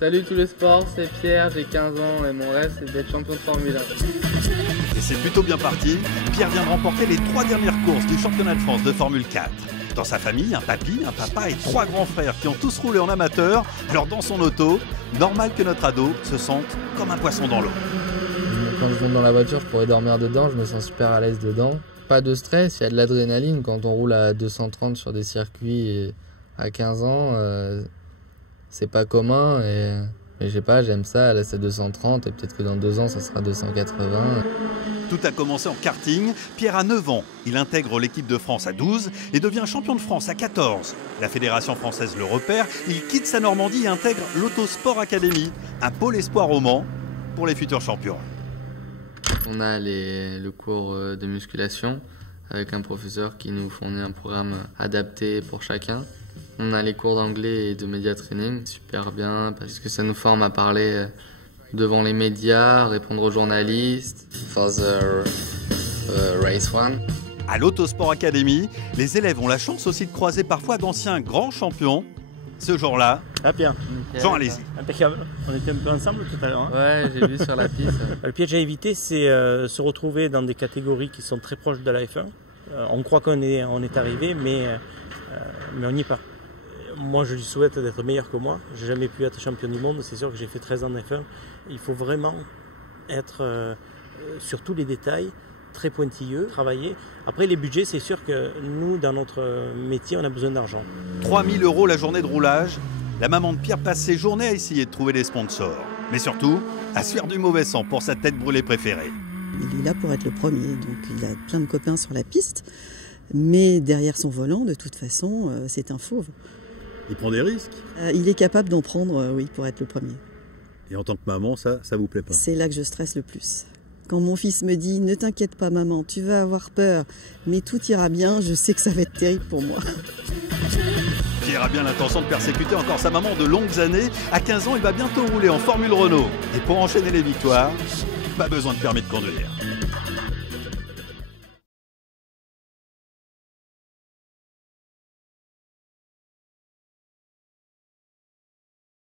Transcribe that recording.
Salut tout le sport, c'est Pierre, j'ai 15 ans et mon rêve c'est d'être champion de Formule 1. Et c'est plutôt bien parti. Pierre vient de remporter les 3 dernières courses du championnat de France de Formule 4. Dans sa famille, un papy, un papa et 3 grands frères qui ont tous roulé en amateur. Alors dans son auto, normal que notre ado se sente comme un poisson dans l'eau. Quand je monte dans la voiture, je pourrais dormir dedans, je me sens super à l'aise dedans. Pas de stress, il y a de l'adrénaline quand on roule à 230 sur des circuits et à 15 ans. C'est pas commun mais je sais pas, j'aime ça, là c'est 230 et peut-être que dans 2 ans ça sera 280. Tout a commencé en karting. Pierre a 9 ans. Il intègre l'équipe de France à 12 et devient champion de France à 14. La Fédération française le repère. Il quitte sa Normandie et intègre l'Autosport Academy, un pôle espoir au Mans pour les futurs champions. On a le cours de musculation avec un professeur qui nous fournit un programme adapté pour chacun. On a les cours d'anglais et de média training, super bien parce que ça nous forme à parler devant les médias, répondre aux journalistes. For the race one. À l'Autosport Academy, les élèves ont la chance aussi de croiser parfois d'anciens grands champions. Ce jour-là, Pierre. Jean, allez-y. Impeccable. On était un peu ensemble tout à l'heure. Ouais, j'ai vu sur la piste. Le piège à éviter, c'est se retrouver dans des catégories qui sont très proches de la F1. On croit qu'on est arrivé, mais on n'y est pas. Moi, je lui souhaite d'être meilleur que moi. J'ai jamais pu être champion du monde. C'est sûr que j'ai fait 13 ans de F1. Il faut vraiment être sur tous les détails, très pointilleux, travailler. Après, les budgets, c'est sûr que nous, dans notre métier, on a besoin d'argent. 3 000 € la journée de roulage. La maman de Pierre passe ses journées à essayer de trouver des sponsors. Mais surtout, à se faire du mauvais sang pour sa tête brûlée préférée. Il est là pour être le premier, donc il a plein de copains sur la piste. Mais derrière son volant, de toute façon, c'est un fauve. Il prend des risques. Il est capable d'en prendre, oui, pour être le premier. Et en tant que maman, ça vous plaît pas? C'est là que je stresse le plus. Quand mon fils me dit « Ne t'inquiète pas maman, tu vas avoir peur, mais tout ira bien », je sais que ça va être terrible pour moi. Pierre a bien l'intention de persécuter encore sa maman de longues années. À 15 ans, il va bientôt rouler en Formule Renault. Et pour enchaîner les victoires, pas besoin de permis de conduire.